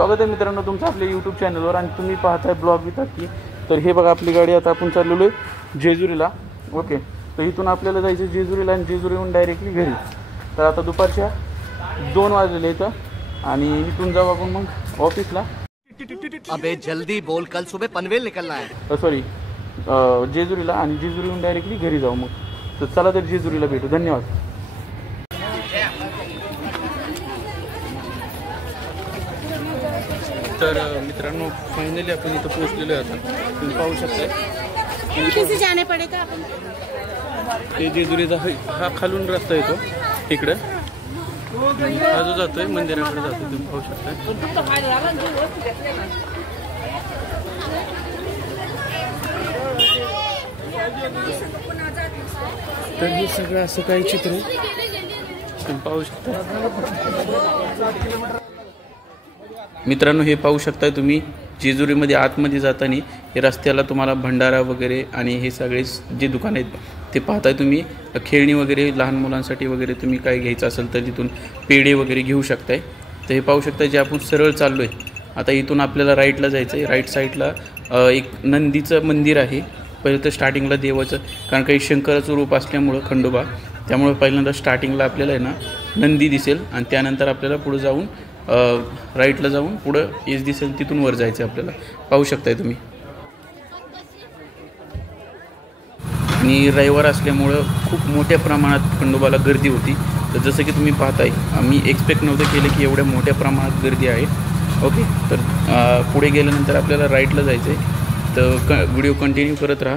स्वागत आहे मित्रांनो तुमचं आपल्या यूट्यूब चॅनलवर आणि तुम्ही पाहताय ब्लॉग विथ की। तर हे बघा आपली गाडी आता आपण चाललेलो आहे जेजुरीला। ओके, तर इथून आपल्याला जायचं जेजुरीला आणि जेजुरीहून डायरेक्टली घरी। तर आता दुपारच्या 2 वाजले इथं आणि इथून जाऊ आपण मग ऑफिसला। अबे जल्दी बोल, कल सुबह पनवेल निकलना है। सॉरी, जेजुरीला आणि जेजुरीहून डायरेक्टली घरी जाऊ मग। तर चला तर जेजुरीला भेटू। धन्यवाद। तर मित्रांनो फायनली आपण इथं पोहोचलेलो आहे। आता तुम्ही पाहू शकता कैसे जाने पड़ेगा अपन ते जेजुरीचा हा खालून रस्ता येतो इकडे, हा जो जातोय मंदिराकडे जातो तुम्ही पाहू शकता। तर हे सगळं असं काही चित्र तुम्ही पाहू शकता मित्रांनो। हे पाहू शकता तुम्ही जेजुरीमध्ये आतमध्ये जाताना हे रस्त्याला तुम्हाला भंडारा वगैरे आणि हे सगळे जे दुकान आहेत ते पाहताय तुम्ही। खेळणी वगैरे लहान मुलांसाठी वगैरे तुम्ही काय घ्यायचं असेल तर तिथून पेढे वगैरे घेऊ शकताय। तर हे पाहू शकता जे आपण सरळ चाललो आहे आता इथून आपल्याला राईटला जायचं आहे। राईट साईडला एक नंदीचं मंदिर आहे। पहिलं तर स्टार्टिंगला देवाचं, कारण काही शंकराचं रूप असल्यामुळं खंडोबा, त्यामुळे पहिल्यांदा स्टार्टिंगला आपल्याला आहे ना नंदी दिसेल आणि त्यानंतर आपल्याला पुढे जाऊन राईटला जाऊन पुढं एस दिसेल, तिथून वर जायचं आपल्याला। पाहू शकताय तुम्ही। आणि रविवार असल्यामुळं खूप मोठ्या प्रमाणात खंडोबाला गर्दी होती। तर जसं की तुम्ही पाहताय मी एक्सपेक्ट नव्हतं केलं की एवढ्या मोठ्या प्रमाणात गर्दी आहे। ओके, तर पुढे गेल्यानंतर आपल्याला राईटला जायचं आहे। तर व्हिडिओ कंटिन्यू करत राहा,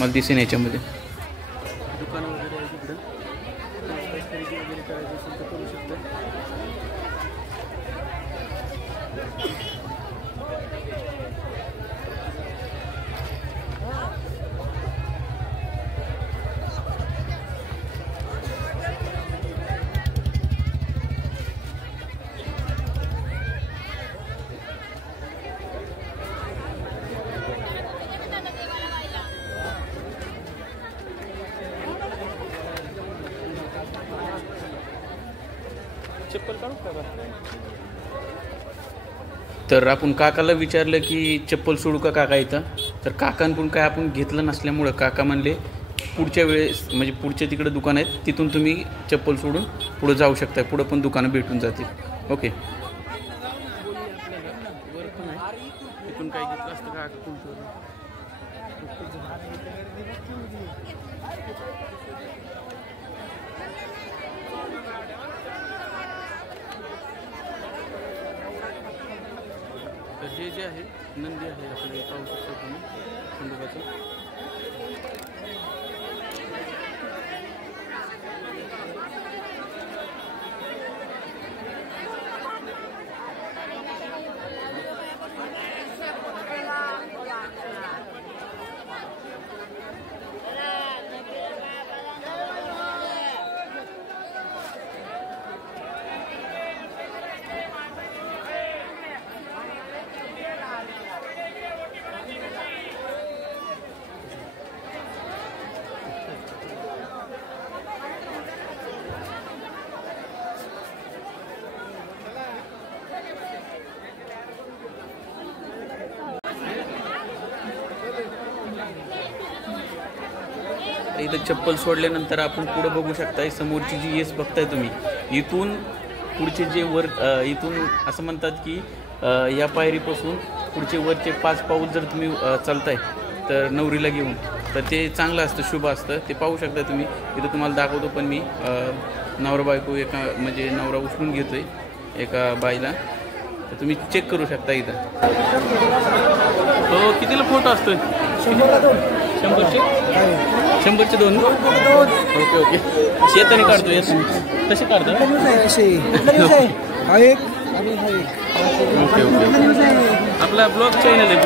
मला दिसेन याच्यामध्ये। दुकान वगैरे आहे तिकडं, खरेदी वगैरे करायचं असेल तर करू शकता। चप्पल काढू का? तर आपण काकाला विचारलं की चप्पल सोडू का काका इथं। तर काकांकडून काय आपण घेतलं नसल्यामुळं काका म्हणले पुढच्या वेळेस म्हणजे पुढच्या तिकडे दुकान आहेत तिथून तुम्ही चप्पल सोडून पुढे जाऊ शकता, पुढं पण दुकानं भेटून जातील। ओके, तिथून काय घेतलं असतं का? तर हे जे आहे नंदी आहे आपल्याला पाहू शकता तुम्ही खंडोबाचं। इथं चप्पल सोडल्यानंतर आपण पुढे बघू शकताय समोरची जी येस बघताय तुम्ही, इथून पुढचे जे वर इथून असं म्हणतात की या पायरीपासून पुढचे वरचे 5 पाऊल जर तुम्ही चालताय तर नवरीला घेऊन तर ते चांगलं असतं, शुभ असतं। ते पाहू शकता तुम्ही। इथं तुम्हाला दाखवतो पण मी नवरा बायको एका म्हणजे नवरा उचलून घेतोय एका बाईला, तर तुम्ही चेक करू शकता इथं। तो कितीला फोटो असतोय? 100चे 2? ओके ओके, शेताने काढतो येस कसे काढतो? ओके ओके, आपला ब्लॉग चॅनल आहे,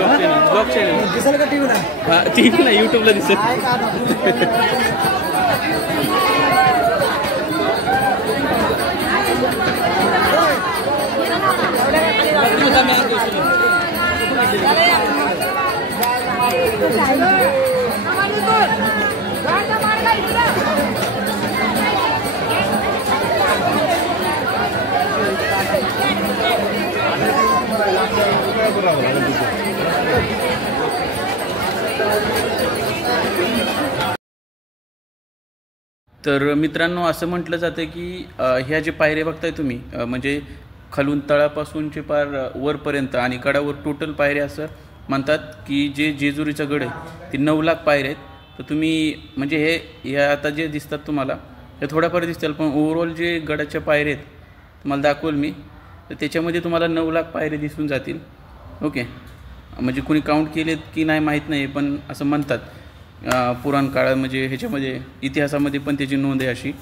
ब्लॉग चॅनल दिसेल का टीव्हीला? हां, टीव्हीला यूट्यूबला दिसेल। तर मित्रांनो, असं म्हटलं जातं की ह्या जे पायऱ्या बघताय तुम्ही, म्हणजे खालून तळापासूनचे पार वरपर्यंत आणि गडावर टोटल पायऱ्या असं म्हणतात की जे जेजुरीचा गड आहे ते 9 लाख पायऱ्या आहेत. तर तुम्ही म्हणजे ह्या आता जे दिसतात तुम्हाला हे थोड्याफार दिसतील, पण ओव्हरऑल जे गडाच्या पायऱ्या आहेत तुम्हाला दाखवेल मी. तर त्याच्यामध्ये तुम्हाला 9 लाख पायऱ्या दिसून जातील. ओके, म्हणजे कोणी काउंट केलेत की नाही माहीत नाही, पण असं म्हणतात. पुराण काळात म्हणजे ह्याच्यामध्ये इतिहासामध्ये पण त्याची नोंद आहे अशी.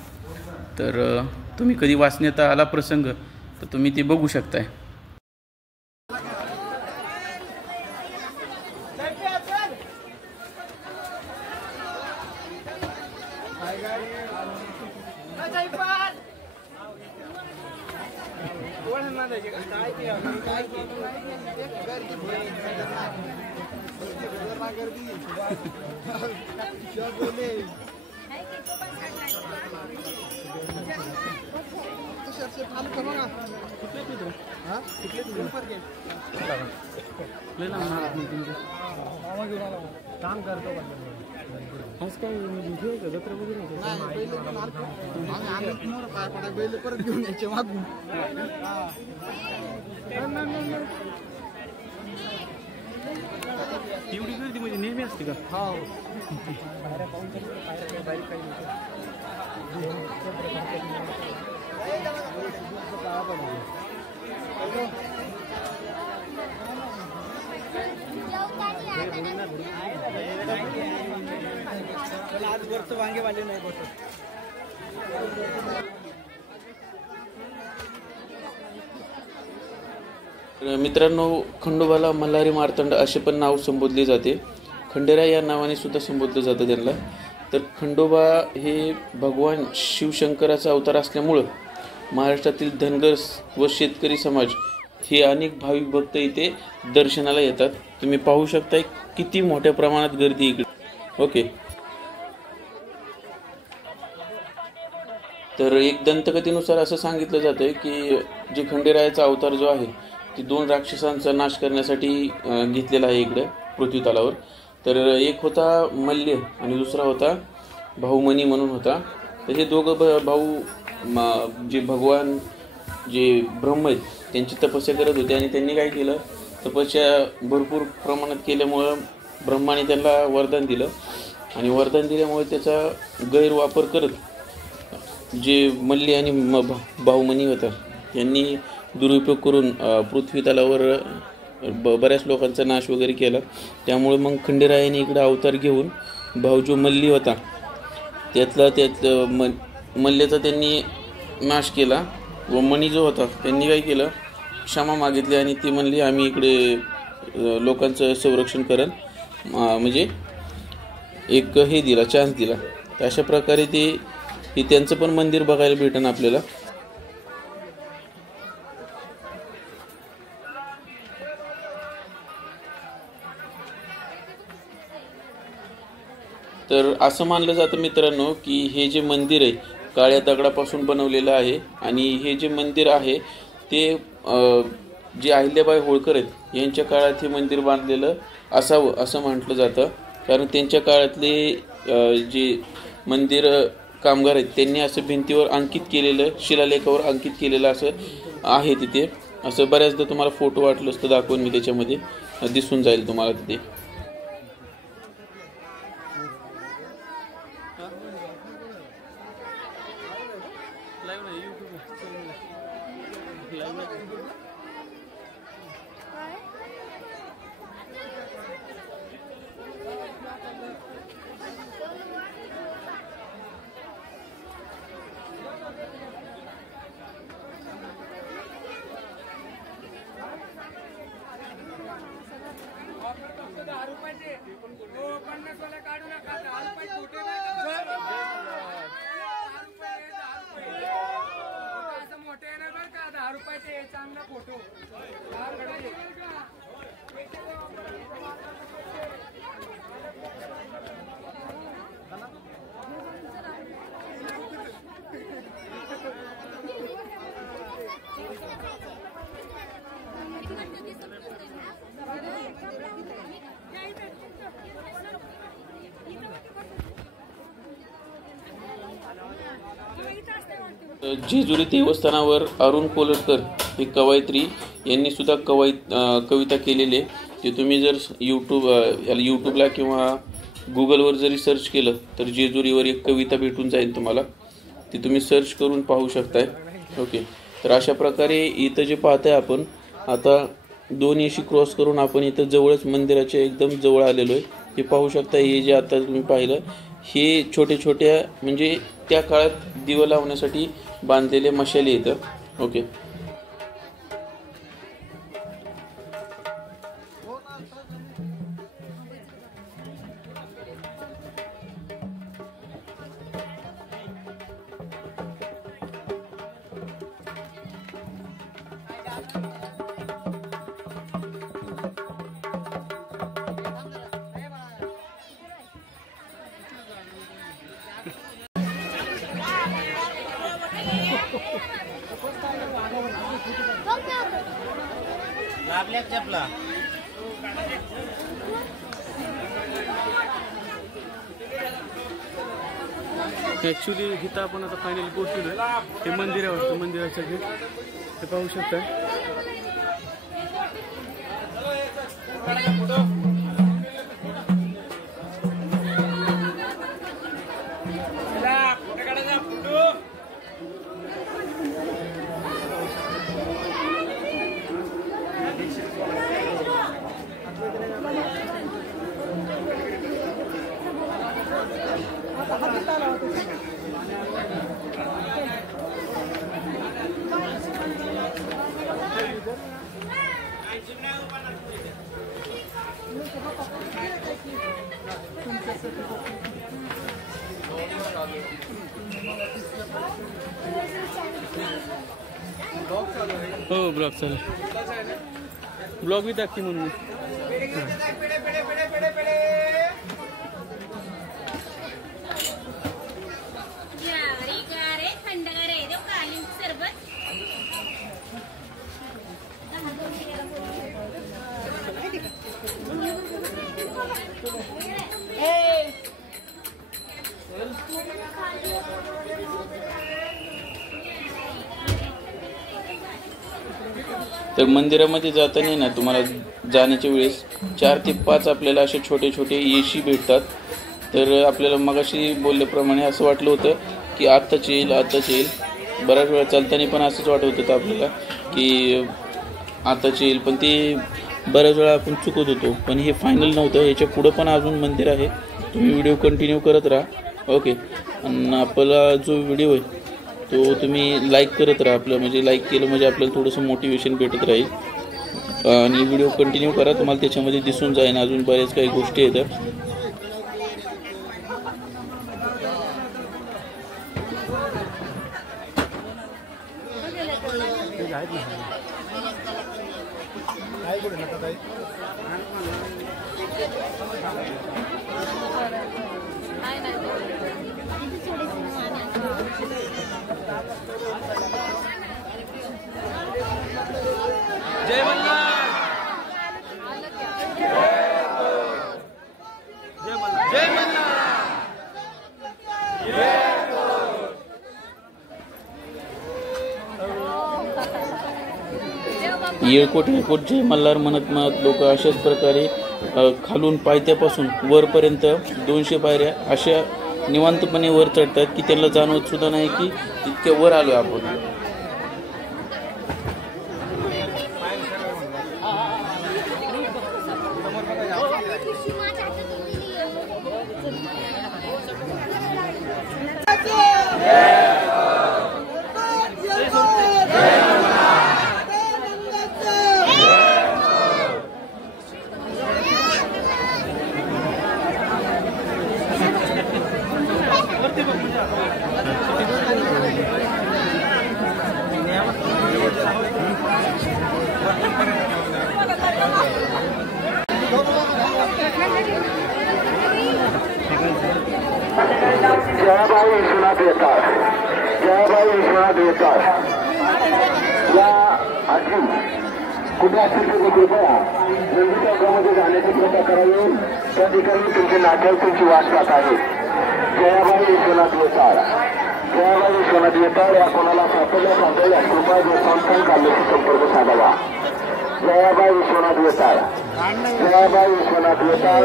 तर तुम्ही कधी वाचण्यात आला प्रसंग तर तुम्ही ते बघू शकताय. काम करतो आज काय जत्रा वगैरे परत घेऊन यायचे मागून एवढी गर्दी म्हणजे नेहमी असते का? हो, बाहेर पाहून बारीक काही आज वरचं वांगे वाले नाही बसत. मित्रांनो, खंडोबाला मल्हारी मार्तंड असे पण नाव संबोधले जाते. खंडेराय या नावाने सुद्धा संबोधलं जातं त्यांना. तर खंडोबा हे भगवान शिवशंकराचा अवतार असल्यामुळं महाराष्ट्रातील धनगर व शेतकरी समाज हे अनेक भाविक भक्त इथे दर्शनाला येतात. तुम्ही पाहू शकता किती मोठ्या प्रमाणात गर्दी इकडे. ओके, तर एक दंतकथेनुसार असं सांगितलं जातं की जे खंडेरायाचा अवतार जो आहे ते 2 राक्षसांचा नाश करण्यासाठी घेतलेला आहे इकडे पृथ्वी तलावर. तर एक होता मल्ल्य आणि दुसरा होता भाऊमनी म्हणून होता. तर हे दोघं भाऊ जे भगवान जे ब्रह्म आहेत त्यांची तपस्या करत होते आणि त्यांनी काय केलं, तपस्या भरपूर प्रमाणात केल्यामुळं ब्रह्माने त्यांना वरदान दिलं आणि वरदान दिल्यामुळे त्याचा गैरवापर करत जे मल्ली आणि भाऊमनी होता यांनी दुरुपयोग करून पृथ्वी तलावर बऱ्याच लोकांचा नाश वगैरे केला. त्यामुळे मग खंडेरायाने इकडे अवतार घेऊन भाऊ जो मल्ली होता त्यात मल्ल्याचा त्यांनी नाश केला व मणी जो होता त्यांनी काय केलं, क्षमा मागितली आणि ती म्हणली आम्ही इकडे लोकांचं संरक्षण करेन, म्हणजे एक हे दिला, चान्स दिला. तर अशा प्रकारे ते त्यांचं पण मंदिर बघायला भेटेन आपल्याला. तर असं मानलं जातं मित्रांनो की हे जे मंदिर आहे काळ्या दगडापासून बनवलेलं आहे आणि हे जे मंदिर आहे ते जे अहिल्याबाई होळकर आहेत यांच्या काळात हे मंदिर बांधलेलं असावं असं म्हटलं जातं. कारण त्यांच्या काळातले जे मंदिर कामगार आहेत त्यांनी असं भिंतीवर अंकित केलेलं, शिलालेखावर अंकित केलेलं असं आहे तिथे. असं बऱ्याचदा तुम्हाला फोटो वाटलं असतं दाखवून मी, त्याच्यामध्ये दिसून जाईल तुम्हाला तिथे. जेजुरी देवस्थानावर अरुण कोलटकर हे कवयित्री यांनी सुद्धा कविता केलेली आहे. ते तुम्ही जर यूट्यूबला किंवा गुगलवर जरी सर्च केलं तर जेजुरीवर एक कविता भेटून जाईल तुम्हाला. ती तुम्ही सर्च करून पाहू शकताय. ओके, तर अशा प्रकारे इथं जे पाहताय आपण आता 2 एशी क्रॉस करून आपण इथं जवळच मंदिराच्या एकदम जवळ आलेलो आहे. हे पाहू शकता. हे जे आता तुम्ही पाहिलं हे छोट्या म्हणजे त्या काळात दिवा लावण्यासाठी बांधलेले मशाले इथं. ओके, ॲक्च्युली इथं आपण आता फायनली पोहोचलेलो आहे. ते मंदिरावर मंदिराच्या गेट ते पाहू शकता. हो ब्लॉग चालेल. ब्लॉग बी टाकते म्हणून. तर मंदिरामध्ये जाताना ना तुम्हाला जाण्याच्या वेळेस 4 ते 5 आपल्याला असे छोटे येशी भेटतात. तर आपल्याला मगाशी बोलल्याप्रमाणे असं वाटलं होतं की आत्ताच येईल. बऱ्याच वेळा चालताना पण असंच वाटत होतं आपल्याला की आत्ताच येईल, पण ते बऱ्याच वेळा आपण चुकत होतो. पण हे फायनल नव्हतं. याच्या पुढं पण अजून मंदिर आहे. तुम्ही व्हिडिओ कंटिन्यू करत राहा. ओके, आणि आपला जो व्हिडिओ आहे तो तुम्ही लाईक करत राहा. आपलं म्हणजे लाईक केलं म्हणजे आपल्याला थोडंसं मोटिवेशन भेटत राहील. आणि व्हिडिओ कंटिन्यू करा. तुम्हाला त्याच्यामध्ये दिसून जाईल अजून बऱ्याच काही गोष्टी आहेत. जय मल्हार. येळकोट जय मल्हार म्हणत लोक अशाच प्रकारे खालून पायथ्यापासून वरपर्यंत 200 पायऱ्या अशा निवांतपणे वर चढतात की त्यांना जाणवत सुद्धा नाही की इतक्या वर आलो आपण. जयाबाई विश्वनाथ येतात या आधी कुठे असेल तर कृपया नंदी चौकामध्ये जाण्याची कृपा करावी. त्या ठिकाणी तुमचे नाटक तुमची वाट पाहत आहे. जयाबाई विश्वनाथ येतात. जयाबाई विश्वनाथ येताळ या कोणाला सापडल्या सापडल्यास कृपा संस्थान कार्यालयाशी संपर्क साधावा. जयाबाई विश्वनाथ येताळ, जयाबाई विश्वनाथ येताळ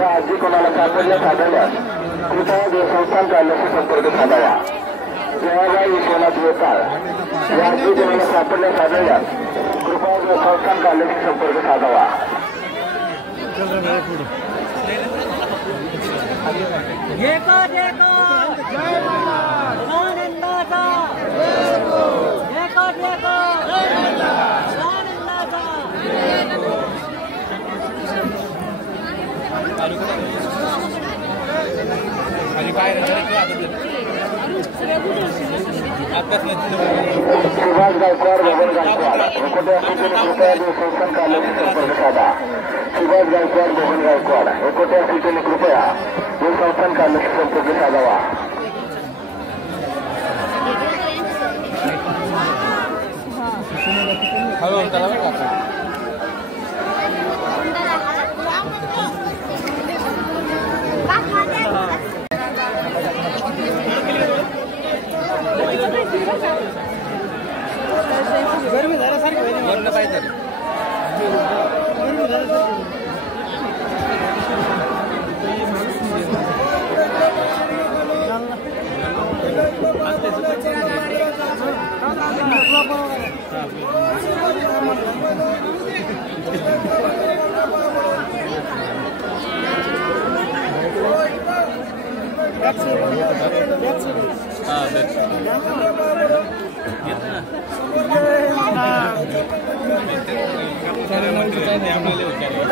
या आजी कोणाला सापडल्या सापडल्यास कृपा संस्थान कार्यालयाशी संपर्क साधावा. जयाबाई विश्वनाथ येताळ या आजी कोणाला सापडल्या सापडल्यास कृपा संस्थान कार्यालयाशी संपर्क साधावा. सुभाष गायकवाड, बबन गायकवाड एकोटे असतील कृपया संस्थान कार्यालयाशी संपर्क साधा. सुभाष गायकवाड, बबन गायकवाड एकोटे असतील कृपया संस्थान कार्यालयाशी संपर्क साधावा.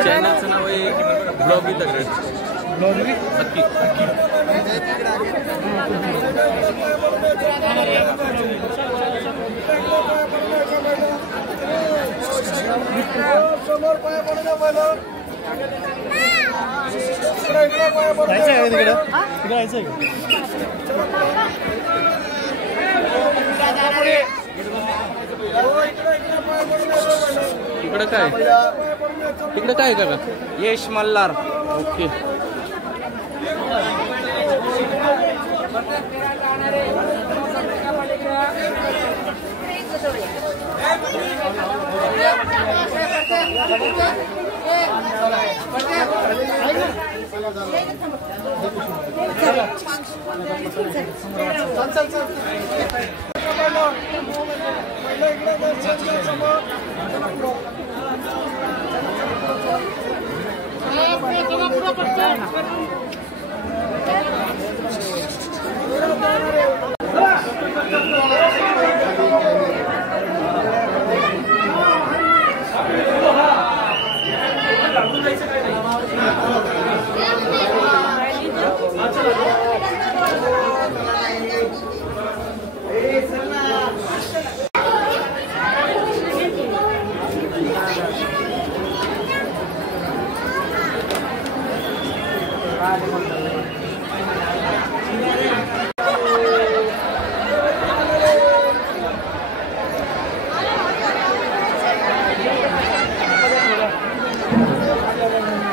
चॅनलचं नाव आहे ब्लॉग विथ नक्की. इकडं काय तिकडं काय का यश मल्हार. ओके.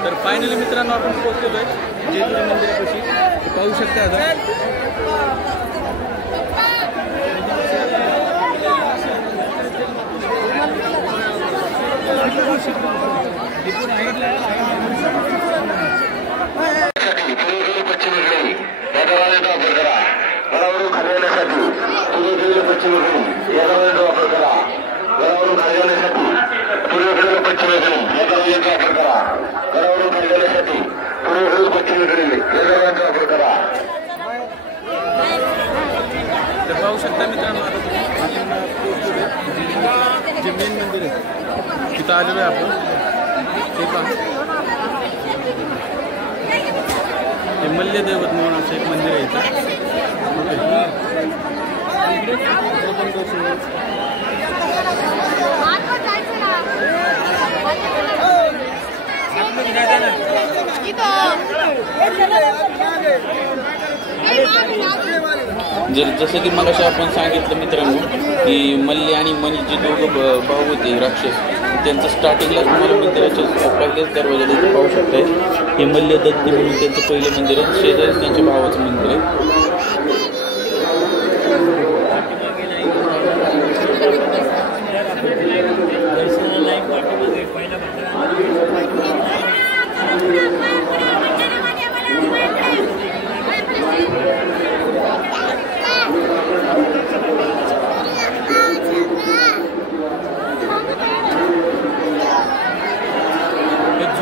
तर फायनली मित्रांनो आपण पोहोचलेलो आहे जेजुरी मंदिरापाशी. पाहू शकता आता पाहू शकता मित्रांनो जे मेन मंदिर आहे तिथं आलेलो आहे आपण. ते पहा हे मल्लदैवत म्हणून आमचं एक मंदिर आहे इथं. जसं की मगाशी आपण सांगितलं मित्रांनो की मल्ली आणि मनी जे दोघं भाऊ होते राक्षस, त्यांचं स्टार्टिंगला तुम्हाला मंदिराच्या पहिल्याच दरवाजा तिथे पाहू शकताय. हे मल्ल दत्ती म्हणून त्यांचं पहिलं मंदिर आहे. शेजारीच त्यांच्या भावाचं मंदिर आहे.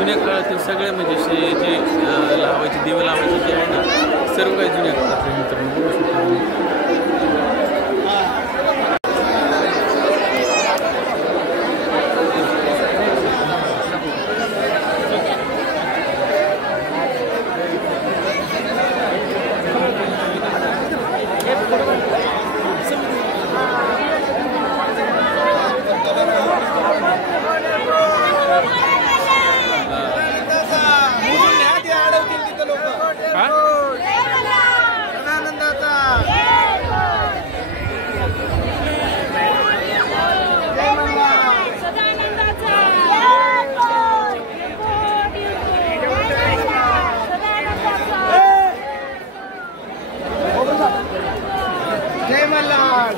जुन्या काळातील सगळे म्हणजे जे लावायचे दिवे लावायचे जे आहे ना सर्व काही जुन्या काळातले मित्रांनो बघू शकता तुम्ही. जय मल्हार.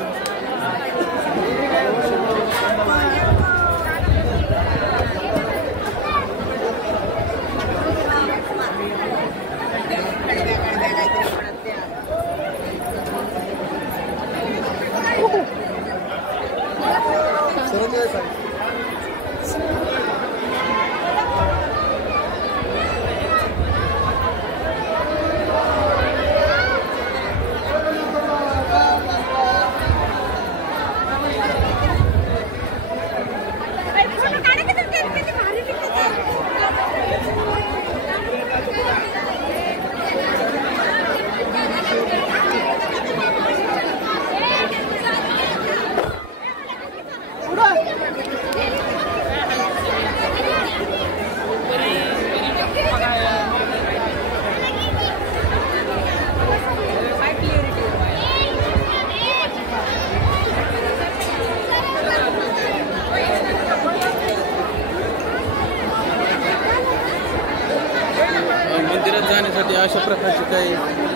मंदिरात जाण्यासाठी अशा प्रकारचे काही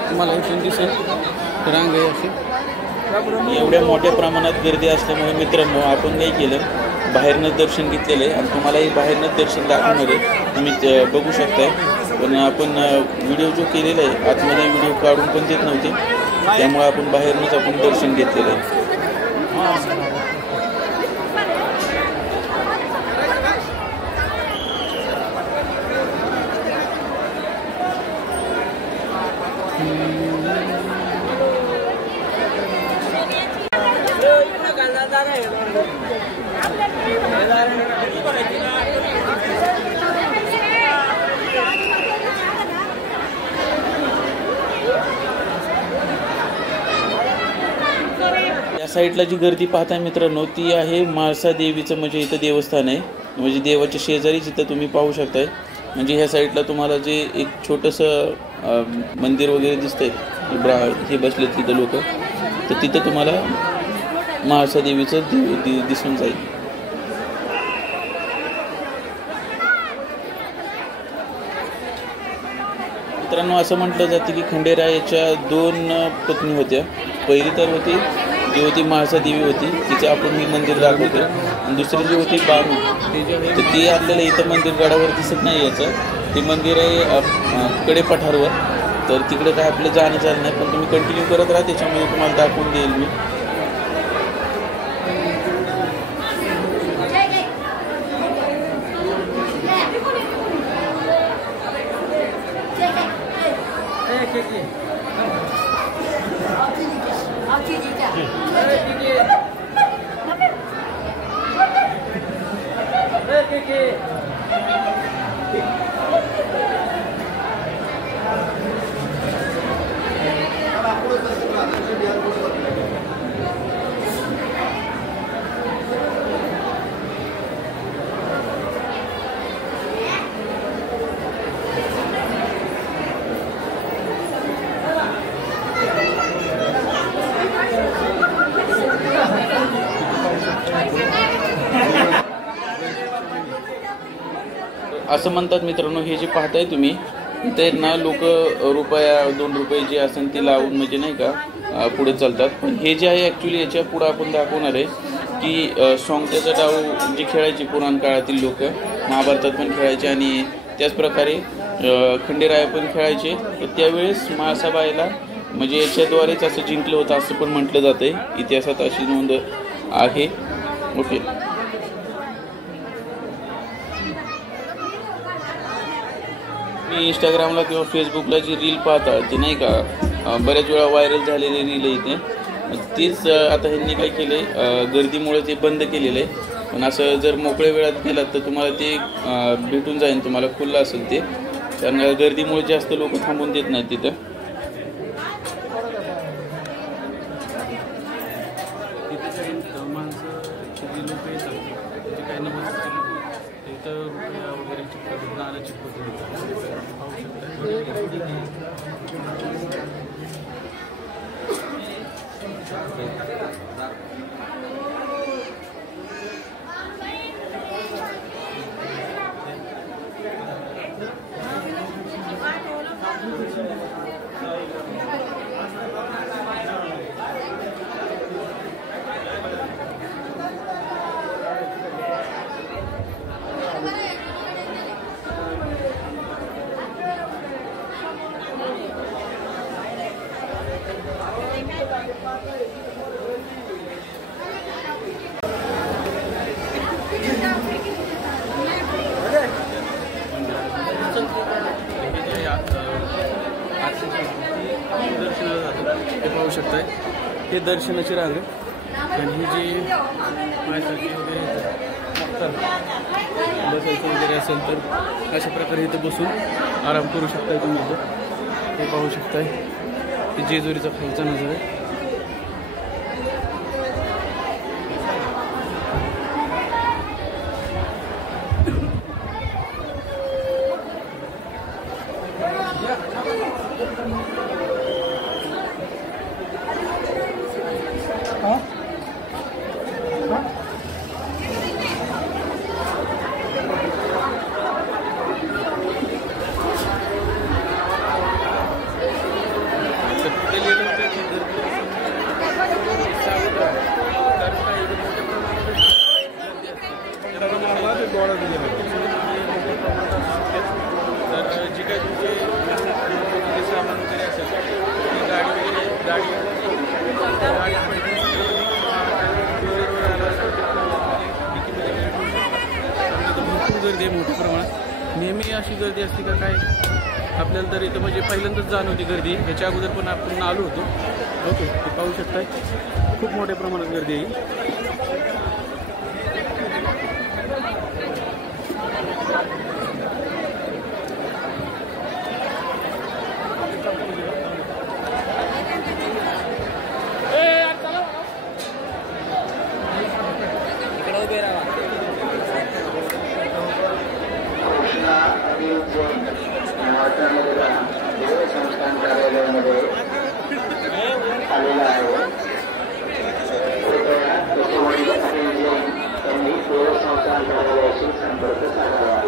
तुम्हाला इथून दिसेल रांग आहे अशी. एवढ्या मोठ्या प्रमाणात गर्दी असल्यामुळे मित्रांनो आपण काही केलं बाहेरनंच दर्शन घेतलेलं आहे आणि तुम्हालाही बाहेरनंच दर्शन दाखवणार आहे तुम्ही बघू शकताय. पण आपण व्हिडिओ जो केलेला आहे आतमध्ये व्हिडिओ काढून पण देत नव्हते त्यामुळे आपण बाहेरनंच आपण दर्शन घेतलेलं आहे. या साईडला जी गर्दी पाहताय मित्रांनो ती आहे म्हाळसा देवीचं म्हणजे इथं देवस्थान आहे. म्हणजे देवाच्या शेजारीच इथं तुम्ही पाहू शकताय. म्हणजे ह्या साईडला तुम्हाला जे एक छोटंसं मंदिर वगैरे दिसतंय हे बसले तिथं लोक तर तिथं तुम्हाला म्हाळसा देवीचं दिसून जाईल. मित्रांनो असं म्हटलं जातं की खंडेरायाच्या 2 पत्नी होत्या. पहिली तर होती जी होती म्हाळसा देवी होती तिचे आपण ही मंदिर दाखवतो आणि दुसरी जी होती बानू तर ती आपल्याला इथं मंदिर गडावर दिसत नाही. याचं ते मंदिर आहे कडे पठारवर तर तिकडे काय आपलं जाणं झालं नाही पण तुम्ही कंटिन्यू करत राहा त्याच्यामध्ये तुम्हाला दाखवून देईल मी. असं म्हणतात मित्रांनो हे जे पाहताय तुम्ही इथे ना लोक रुपया 2 रुपये जे असेल ते लावून म्हणजे नाही का पुढे चालतात. पण हे जे आहे ॲक्च्युली याच्या पुढं आपण दाखवणार आहे की सोंगट्याचा डाव जे खेळायचे पुराण काळातील लोक महाभारतात पण खेळायचे आणि त्याचप्रकारे खंडेराया पण खेळायचे. तर त्यावेळेस म्हाळसाबाईला म्हणजे याच्याद्वारेच असं जिंकलं होतं असं पण म्हटलं जातं आहे. इतिहासात अशी नोंद आहे. ओके मी इंस्टाग्रामला किंवा फेसबुकला जी रील पाहता ती नाही का बऱ्याच वेळा व्हायरल झालेली रील आहे इथे, तीच आता ह्यांनी काय केलं आहे, गर्दीमुळे ते बंद केलेलं आहे. पण असं जर मोकळ्या वेळात गेलात तर तुम्हाला ते भेटून जाईल, तुम्हाला खुलं असेल ते, कारण गर्दीमुळे जास्त लोक थांबून देत नाहीत तिथं. हे पाहू शकताय, हे दर्शनाची रांग आहे. आणि ही जी माझ्यासारखी वगैरे बसायचं वगैरे असेल तर अशा प्रकारे इथं बसून आराम करू शकताय तुम्ही. इथं हे पाहू शकताय, हे जेजुरीचा खालचा नजारा आहे. तर जी काही तुमचे सामान वगैरे असेल ती गाडी भरपूर गर्दी आहे मोठ्या प्रमाणात. नेहमी अशी गर्दी असते का काय आपल्याला तर इथं म्हणजे पहिल्यांदाच जाणवती गर्दी. ह्याच्या अगोदर पण आपण आलो होतो. ओके, ते पाहू शकताय, खूप मोठ्या प्रमाणात गर्दी आहे. संस्थान कार्यालयामध्ये आलेला आहे. कृपया त्याच्यावरील त्यांनी संस्थान कार्यालयाशी संपर्क साधावा.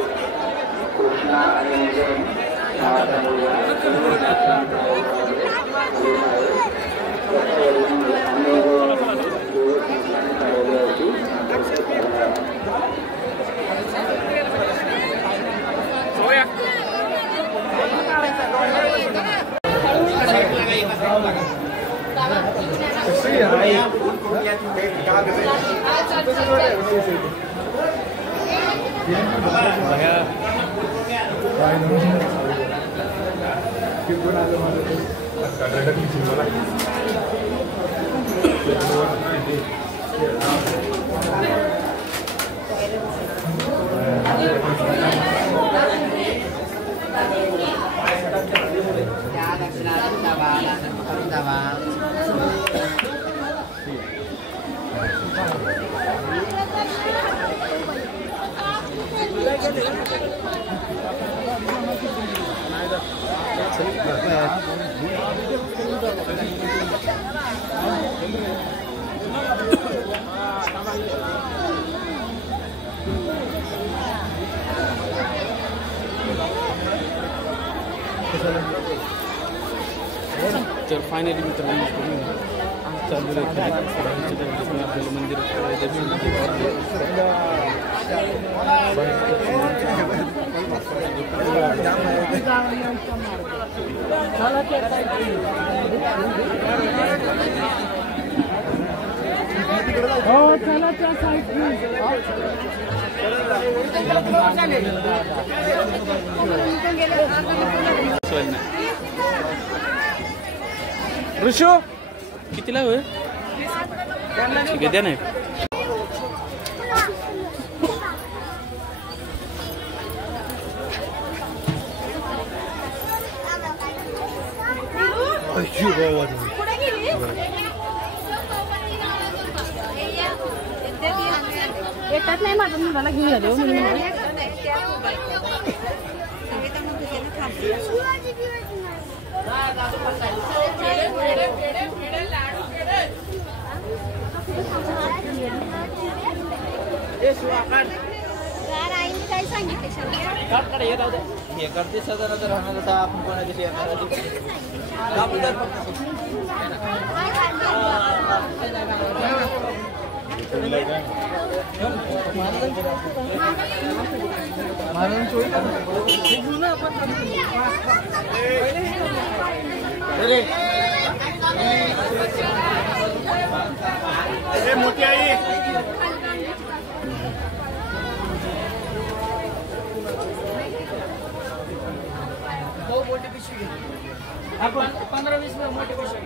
कृष्णा आणि जैन नावाचा मुलगा संस्थान कार्यालयामध्ये कार्यालयाशी संपर्क साधावा. तर फायनली मित्रांनो चालू आपल्याला मंदिर हो चला त्या साईड ऋषू कितीला होय ठीक आहे द्या नाही येतात नाही माझं मुलाला घेऊन आलो काय सांगितले हे करते सदन तर राहणार आपण कोणाची मोठी आई आपण 15-20 मोठे पैसे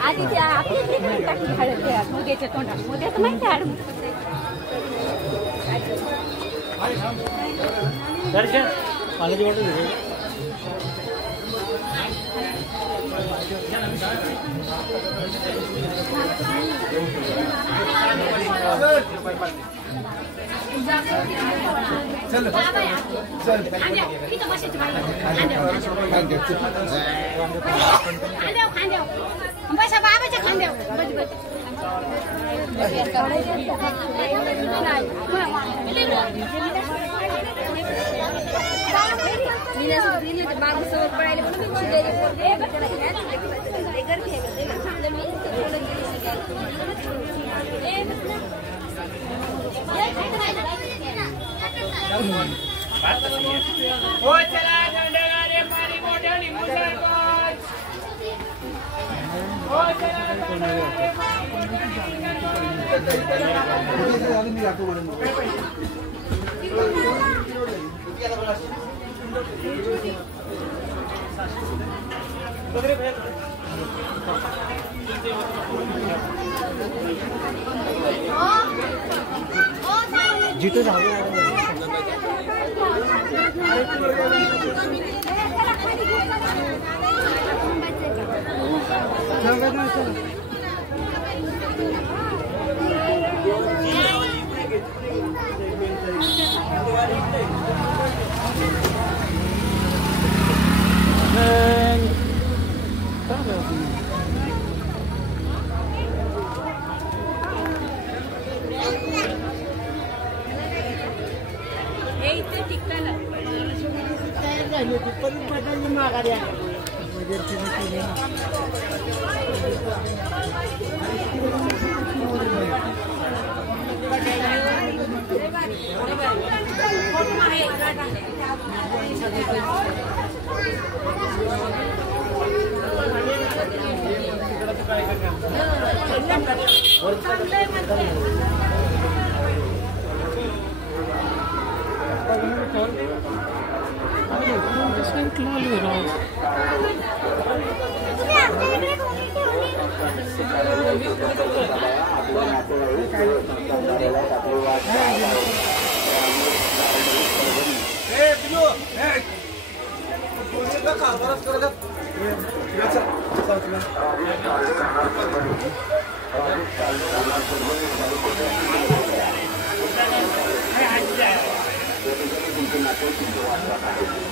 आधी त्या आपली टाकली हळद मुद्याच्या तोंडात मुद्याचं माहिती आहे दर्शन पाण्याची बॉटल घेऊ चल चल बाबाच्या खांद्यावर बाबूसोबत पळायला हो चला दंडगारे पाणी मोठ्या लिंबू सरपंच हो चला दंडगारे जिथे जाऊ तुमचे नाते